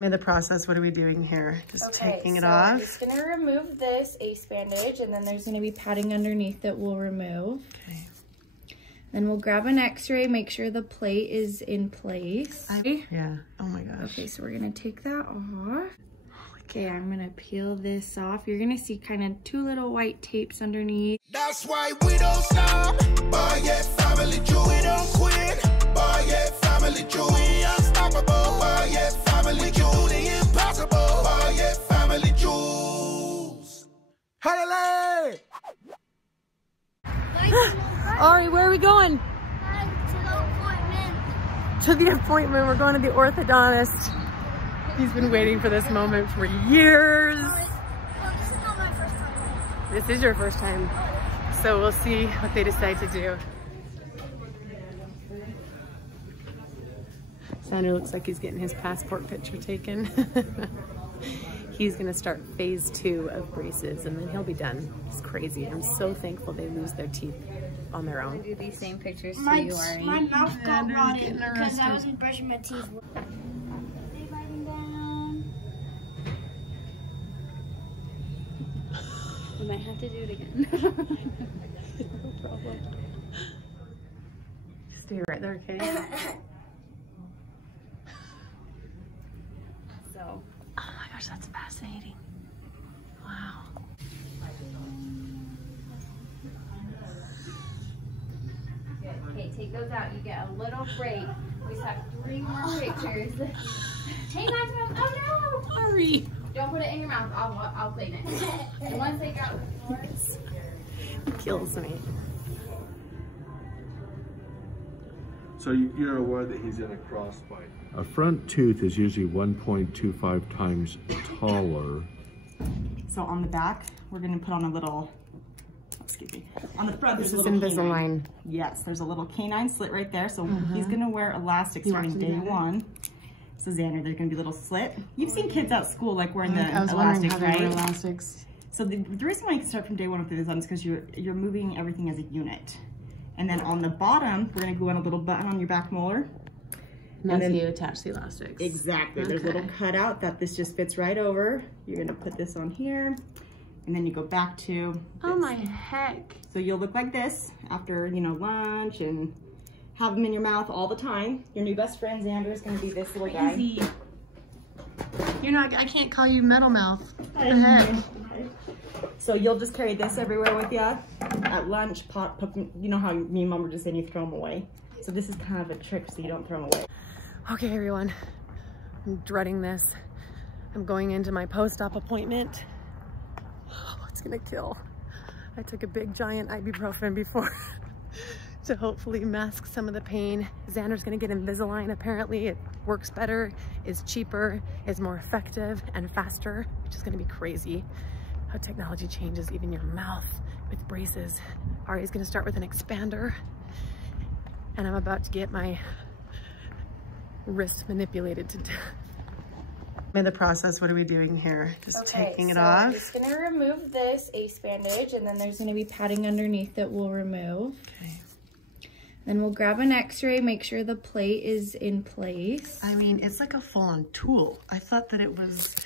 In the process, what are we doing here? Just taking it off. off? Just gonna remove this ace bandage, and then there's gonna be padding underneath that we'll remove. Okay. Then we'll grab an x-ray, make sure the plate is in place. Yeah, oh my gosh. Okay, so we're gonna take that off. Okay, I'm gonna peel this off. You're gonna see kind of two little white tapes underneath. That's why we don't stop. Boy, yeah, family Jew, we don't quit. Boy, yeah, family Jew, we unstoppable. Boy, yeah, family Jew, the impossible. Boy, yeah, family Jews. Hallelujah! Ari, where are we going? To the appointment. To the appointment. We're going to the orthodontist. He's been waiting for this moment for years. Well, this is not my first time. This is your first time. So we'll see what they decide to do. Sander looks like he's getting his passport picture taken. He's gonna start phase 2 of braces and then he'll be done. It's crazy. I'm so thankful they lose their teeth on their own. I do these same pictures to My you, Ari. mouth got rotted getting because I arrested. wasn't brushing my teeth. They biting down. We might have to do it again. No problem. Stay right there, okay? So. Oh my gosh, that's fascinating. Wow. Okay, take those out. You get a little break. We just have 3 more pictures. Hang on to them. Oh no! Hurry. Don't put it in your mouth. I'll clean it. And once they go. It kills me. So you're aware that he's in a crossbite. A front tooth is usually 1.25 times taller. So on the back, we're gonna put on a little, excuse me, on the front, This there's is a little Invisalign. canine. Yes, there's a little canine slit right there. So he's gonna wear elastic You want starting to do day that? 1. So Xander, there's gonna be a little slit. You've seen kids at school like wearing the I was wondering elastics, how they right? wear elastics. So the reason why you can start from day 1 with this on is because you're moving everything as a unit. And then on the bottom, we're gonna go on a little button on your back molar. And that's then- you attach the elastics. Exactly. There's a little Okay. cutout that this just fits right over. You're gonna put this on here, and then you go back to Oh this. my heck. So you'll look like this after, you know, lunch and have them in your mouth all the time. Your new best friend, Xander, is gonna be this little guy. Easy. You're not, I can't call you metal mouth. What the heck? So you'll just carry this everywhere with you. At lunch, pop, you know how me and Mom were just saying you throw them away. So this is kind of a trick so you don't throw them away. Okay, everyone. I'm dreading this. I'm going into my post-op appointment. Oh, it's gonna kill. I took a big giant ibuprofen before to hopefully mask some of the pain. Xander's gonna get Invisalign. Apparently it works better, is cheaper, is more effective and faster, which is gonna be crazy. How technology changes even your mouth with braces. Ari's gonna start with an expander, and I'm about to get my wrist manipulated to death. In the process, what are we doing here? Just taking it off? I'm just gonna remove this ace bandage, and then there's gonna be padding underneath that we'll remove. Okay. Then we'll grab an x-ray, make sure the plate is in place. I mean, it's like a full-on tool. I thought that it was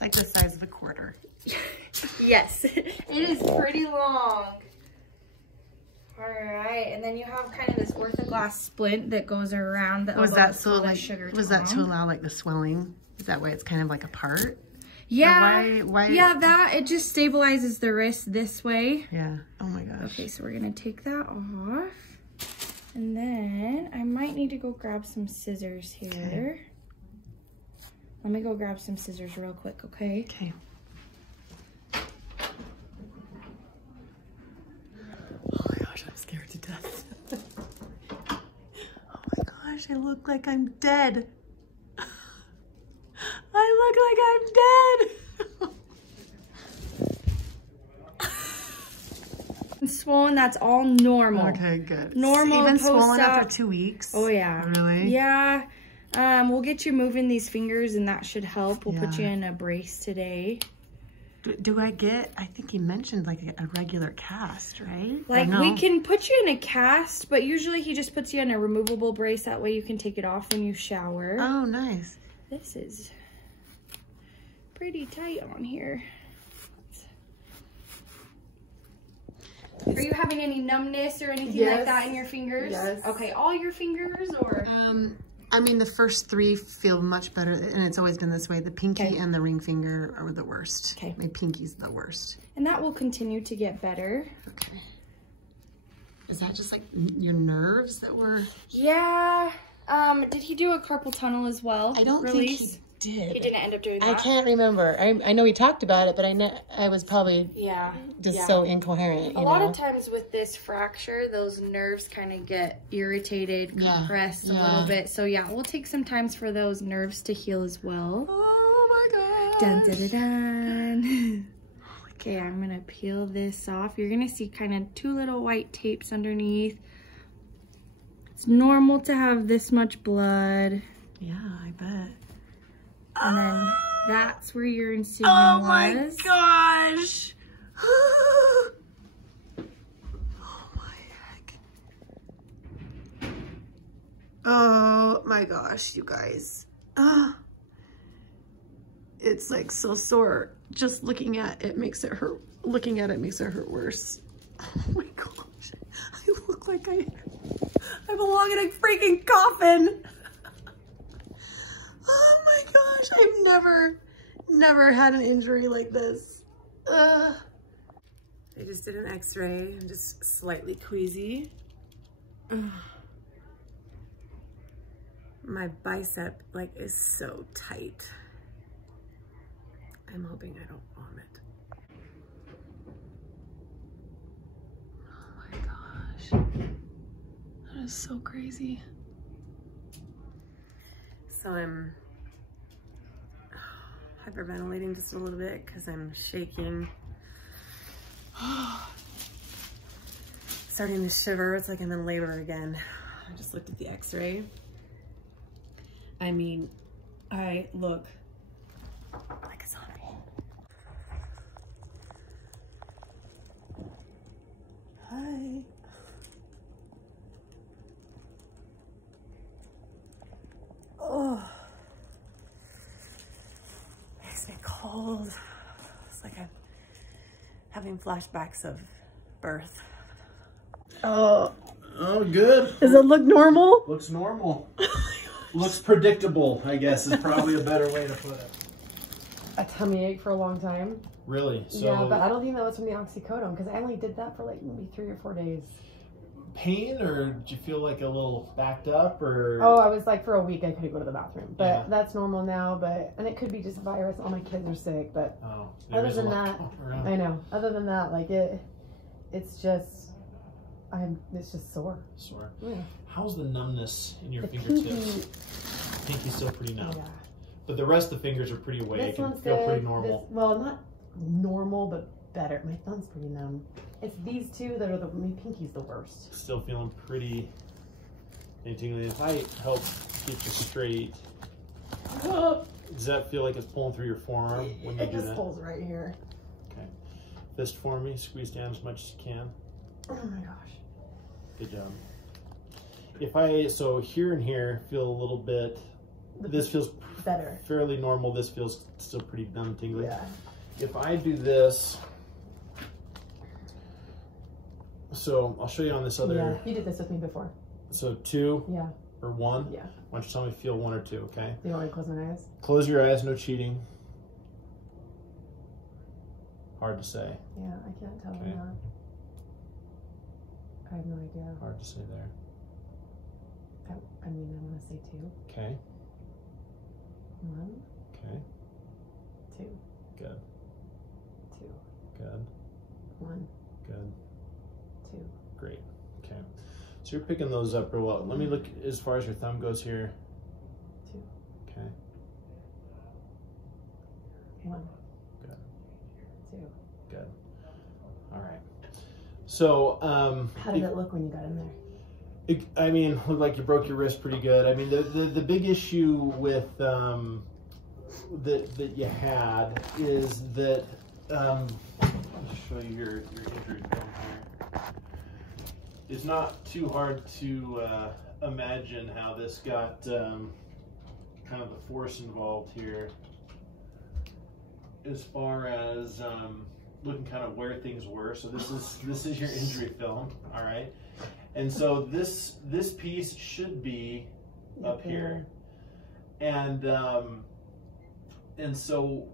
like the size of a quarter. Yes, it is pretty long. All right, and then you have kind of this orthoglass splint that goes around the elbow. Was that that's so called a like, sugar was that to tongue. allow like the swelling? Is that why it's kind of like apart? Yeah, why? yeah, that, it just stabilizes the wrist this way. Yeah, oh my gosh. Okay, so we're gonna take that off. And then I might need to go grab some scissors here. Okay. Let me go grab some scissors real quick, okay? Okay. Oh my gosh, I'm scared to death. Oh my gosh, I look like I'm dead. I look like I'm dead. Swollen, that's all normal. Okay, good. Normal Even swollen post-op. after 2 weeks? Oh yeah. Really? Yeah. We'll get you moving these fingers and that should help. We'll put you Yeah. in a brace today. Do I get, I think he mentioned like a regular cast, right? Like Or no? we can put you in a cast, but usually he just puts you in a removable brace. That way you can take it off when you shower. Oh, nice. This is pretty tight on here. Are you having any numbness or anything like that in your fingers? Yes. Okay, all your fingers or? I mean, the first 3 feel much better, and it's always been this way. The pinky and the ring finger are the worst. Okay. My pinky's the worst. And that will continue to get better. Okay. Is that just like your nerves that were? Yeah. Did he do a carpal tunnel as well? I don't think he did. He didn't end up doing that? I can't remember. I know he talked about it, but I was probably just so incoherent. A lot of times with this fracture, those nerves kind of get irritated, compressed a little bit. So yeah, we'll take some time for those nerves to heal as well. Oh my god. Dun dun dun dun. Okay, I'm gonna peel this off. You're gonna see kind of 2 little white tapes underneath. It's normal to have this much blood. Yeah, I bet. And then that's where your incision was. Oh my gosh! Oh my heck. Oh my gosh, you guys. It's like so sore. Just looking at it makes it hurt. Looking at it makes it hurt worse. Oh my gosh. I look like I belong in a freaking coffin. Oh my gosh, I've never had an injury like this. I just did an x-ray. I'm just slightly queasy. My bicep is so tight. I'm hoping I don't vomit. Oh my gosh. That is so crazy. So I'm hyperventilating just a little bit because I'm shaking. Starting to shiver. It's like I'm in labor again. I just looked at the x-ray. I mean, I look like a zombie. Hi. Oh, makes me cold. It's like I'm having flashbacks of birth. Oh, good. Does it look normal? Looks normal. Looks predictable, I guess, is probably a better way to put it. A tummy ache for a long time. Really? So Yeah, but I don't think that was from the oxycodone because I only did that for like maybe 3 or 4 days. pain, or did you feel like a little backed up, or? Oh, I was like, for a week I couldn't go to the bathroom, but Yeah. that's normal now. But and it could be just virus. All my kids are sick, but Oh, there other is a than lot that, going around. I know. Other than that, like it's just just sore. Sore. Yeah. How's the numbness in your The fingertips? Pinky's still pretty numb. Yeah. But the rest of the fingers are pretty awake This and one's feel good. pretty normal. Well, not normal, but better. My thumb's pretty numb. It's these two that are my pinky's the worst. Still feeling pretty tingly. If I help get you straight, does that feel like it's pulling through your forearm when you It do just that? pulls right here. Okay. Fist for me. Squeeze down as much as you can. Oh my gosh. Good job. So here and here feel a little bit, this feels Better. fairly normal. This feels still pretty numb, tingly. Yeah. If I do this, so I'll show you on this other. Yeah. You did this with me before. So 2 Yeah. or 1. Yeah. Why don't you tell me feel 1 or 2, okay? Do you want me to close my eyes? Close your eyes, no cheating. Hard to say. Yeah, I can't tell Okay. you now. I have no idea. Hard to say there. I mean, I want to say 2. Okay. 1, Okay. 2, Good. 2, Good. 1, Good. 2. Great. Okay. So you're picking those up real well. Let me look as far as your thumb goes here. 2, Okay. 1, Good. 2. Good. All right. So, How did it look when you got in there? I mean, looked like you broke your wrist pretty good. I mean, the big issue with that you had is that I'll show you your injury from here. It's not too hard to imagine how this got kind of the force involved here. as far as looking kind of where things were. So this is your injury film, all right? And so this piece should be up here. And so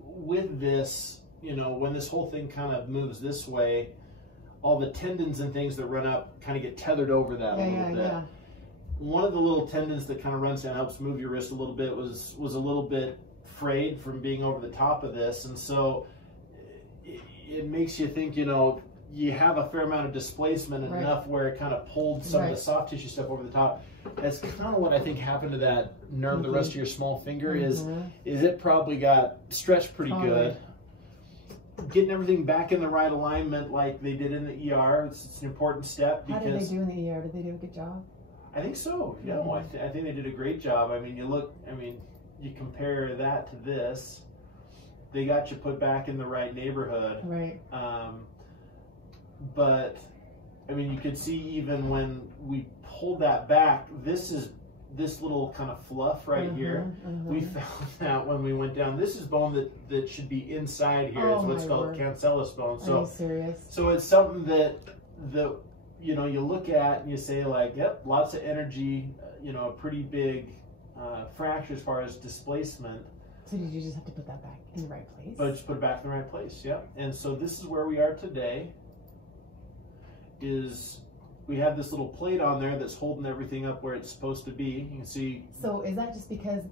with this, you know, when this whole thing kind of moves this way, all the tendons and things that run up kind of get tethered over that a little bit. Yeah. One of the little tendons that kind of runs down, helps move your wrist a little bit, was a little bit frayed from being over the top of this. And so it makes you think, you know, you have a fair amount of displacement and enough where it kind of pulled some of the soft tissue stuff over the top. That's kind of what I think happened to that nerve, the rest of your small finger, is it probably got stretched pretty good. Getting everything back in the right alignment like they did in the ER, it's an important step. Because, how did they do in the ER? Did they do a good job? I think so, yeah. Well, I think they did a great job. I mean, you compare that to this, they got you put back in the right neighborhood. Right. But, I mean, you could see even when we pulled that back, this little kind of fluff right here. We found that when we went down. This is bone that should be inside here. It's what's called cancellous bone. So, are you serious? So it's something that you know, you look at and you say like, yep, lots of energy, you know, a pretty big fracture as far as displacement. So did you just have to put that back in the right place? But just put it back in the right place, yeah. And so this is where we are today, is we have this little plate on there that's holding everything up where it's supposed to be. You can see. So is that just because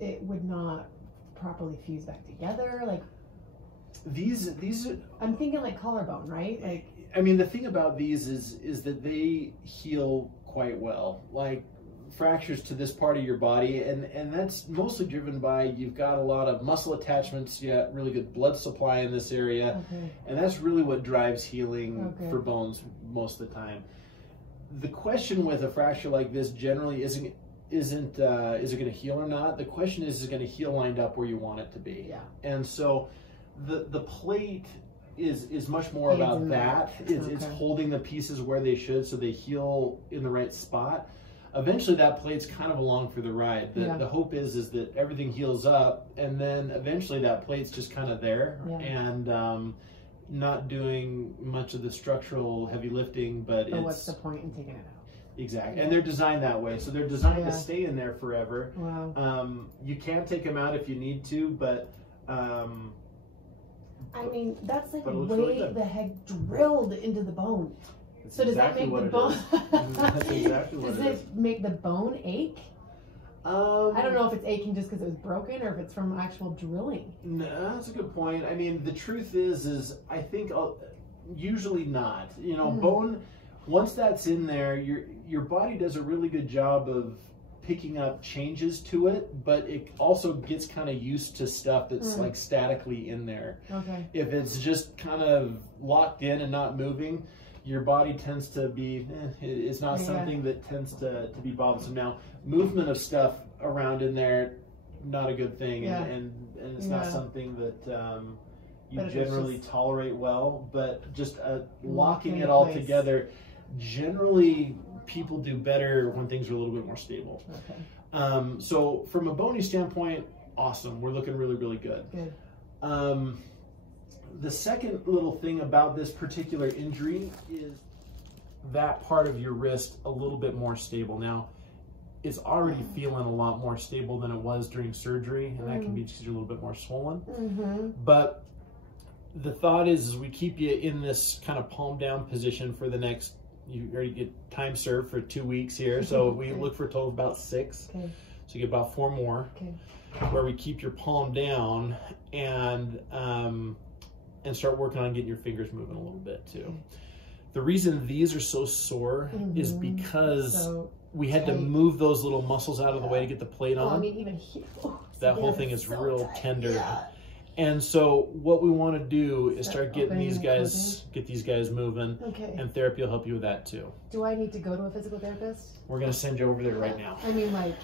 it would not properly fuse back together? Like these I'm thinking like collarbone, right? Like, I mean, the thing about these is that they heal quite well. Like fractures to this part of your body, and that's mostly driven by you've got a lot of muscle attachments, you got really good blood supply in this area, and that's really what drives healing for bones most of the time. The question with a fracture like this generally isn't is it going to heal or not? The question is it going to heal lined up where you want it to be? Yeah. And so the plate is much more about that. It's holding the pieces where they should so they heal in the right spot. Eventually that plate's kind of along for the ride. The hope is that everything heals up, and then eventually that plate's just kind of there and not doing much of the structural heavy lifting, but what's the point in taking it out? Exactly. And they're designed that way. So they're designed to stay in there forever. Wow. You can take them out if you need to, but I mean, that's like way the heck drilled into the bone. So does that make the bone? That's exactly what does it make the bone ache? I don't know if it's aching just because it was broken or if it's from actual drilling. No, that's a good point. I mean, the truth is I think usually not. You know, bone, once that's in there, your body does a really good job of picking up changes to it, but it also gets kind of used to stuff that's like statically in there. Okay. If it's just kind of locked in and not moving, your body tends to be, it's not something that tends to be bothersome. Now, movement of stuff around in there, not a good thing, and it's not something that you generally tolerate well, but just locking it all together, generally people do better when things are a little bit more stable. Okay. So from a bony standpoint, awesome. We're looking really, really good. Good. The second little thing about this particular injury is that part of your wrist a little bit more stable. Now, it's already feeling a lot more stable than it was during surgery, and that can be because you're a little bit more swollen. But the thought is we keep you in this kind of palm down position for the next, you already get time served for 2 weeks here, so we look for a total of about 6. Okay. So you get about 4 more, where we keep your palm down and start working on getting your fingers moving a little bit too. The reason these are so sore is because we had to move those little muscles out of the way to get the plate on. I mean, even here, that whole thing is so real tender. Yeah. And so what we want to do is start getting these guys, get these guys moving, and therapy will help you with that too. Do I need to go to a physical therapist? We're going to send you over there right now. I mean, like,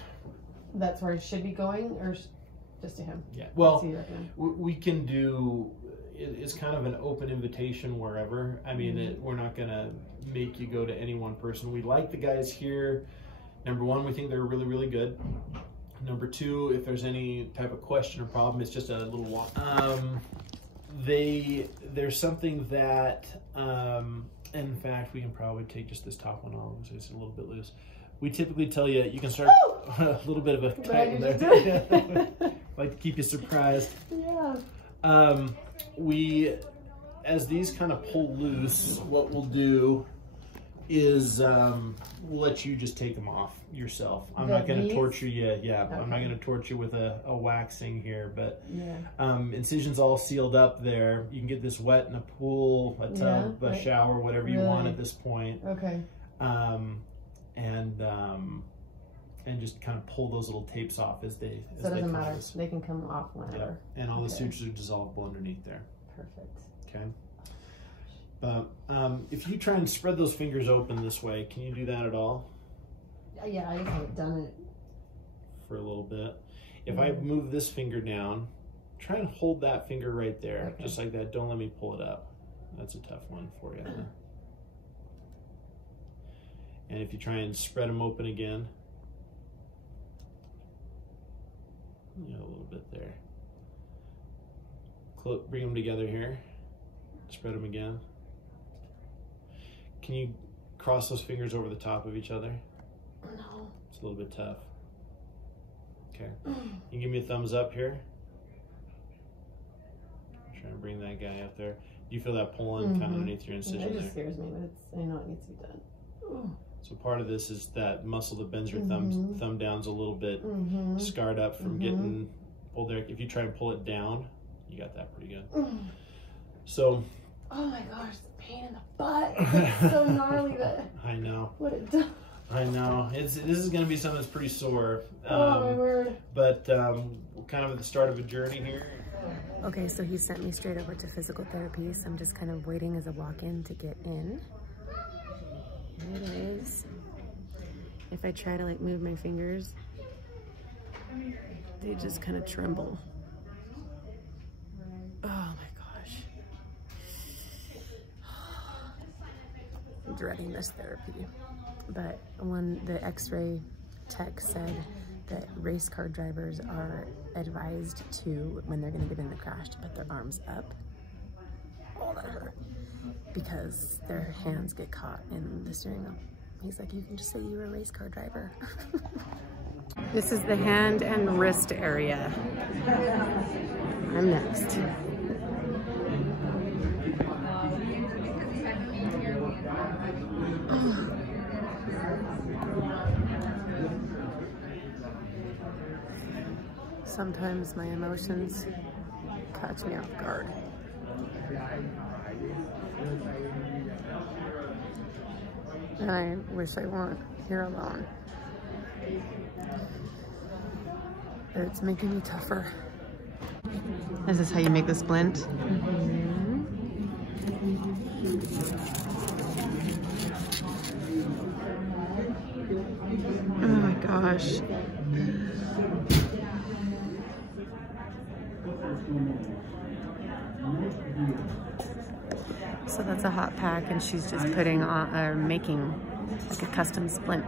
that's where I should be going, or just to him? Yeah, well, we can do, it's kind of an open invitation wherever. I mean, we're not going to make you go to any one person. We like the guys here. Number one, we think they're really, really good. Number two, if there's any type of question or problem, it's just a little walk. There's something that, in fact, we can probably take just this top one off, so it's a little bit loose. We typically tell you, you can start a little bit of a tight one there. Like to keep you surprised. Yeah. As these kind of pull loose, what we'll do is we'll let you just take them off yourself. I'm not going to torture you. Yeah, okay. I'm not going to torture you with a waxing here, but incision's all sealed up there. You can get this wet in a pool, a tub, a shower, whatever you want at this point. Okay. And just kind of pull those little tapes off as they So it doesn't matter. They can come off whenever. Yeah. And all the sutures are dissolvable underneath there. Perfect. Okay. But if you try and spread those fingers open this way, can you do that at all? Yeah, I haven't done it. For a little bit. If I move this finger down, try and hold that finger right there, just like that. Don't let me pull it up. That's a tough one for you. And if you try and spread them open again, a little bit there. Bring them together here. Spread them again. Can you cross those fingers over the top of each other? No. It's a little bit tough. Okay. You give me a thumbs up here. Try and bring that guy up there. Do you feel that pulling kind of underneath your incision? It just scares me, but I know it needs to be done. Ooh. So part of this is that muscle that bends your thumb down's a little bit scarred up from getting pulled there. If you try and pull it down, you got that pretty good. So. Oh my gosh, the pain in the butt. It's so gnarly that. I know. What it does. I know. This is going to be something that's pretty sore. Oh my word. But we're kind of at the start of a journey here. Okay, so he sent me straight over to physical therapy, so I'm just kind of waiting as a walk-in to get in. Here it is. If I try to like move my fingers, they just kind of tremble. Oh my gosh. I'm dreading this therapy. But when the x-ray tech said that race car drivers are advised to, when they're gonna get in the crash, to put their arms up. Oh, that hurt. Because their hands get caught in the steering wheel. He's like, you can just say you're a race car driver. This is the hand and wrist area. I'm next. Sometimes my emotions catch me off guard. And I wish I weren't here alone. But it's making me tougher. This is how you make the splint? Oh my gosh. So that's a hot pack, and she's just putting on, making like a custom splint.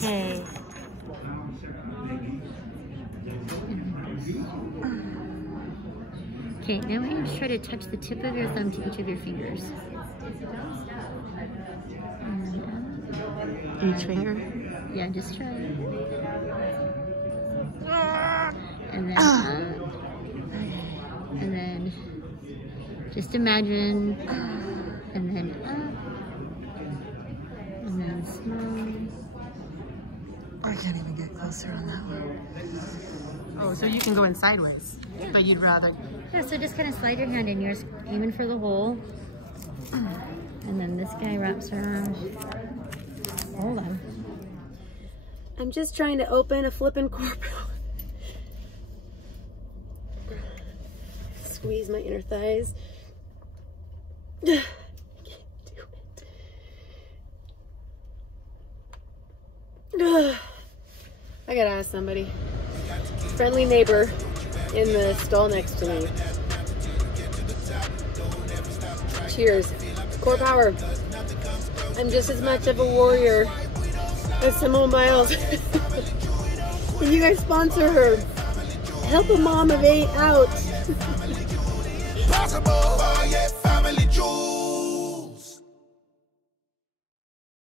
Hey. Okay, now I want you to try to touch the tip of your thumb to each of your fingers. Each finger? Yeah, just try it. And then up. And then just imagine. And then up. And then smile. I can't even get closer on that one. Oh, so you can go in sideways, but you'd rather... Yeah, so just kind of slide your hand in. You're aiming for the hole. And then this guy wraps around. Hold on. I'm just trying to open a flippin' corp. Squeeze my inner thighs. Can't do it. I gotta ask somebody. Friendly neighbor in the stall next to me. Cheers. Core power. I'm just as much of a warrior as Simone Biles. Can you guys sponsor her? Help a mom of 8 out.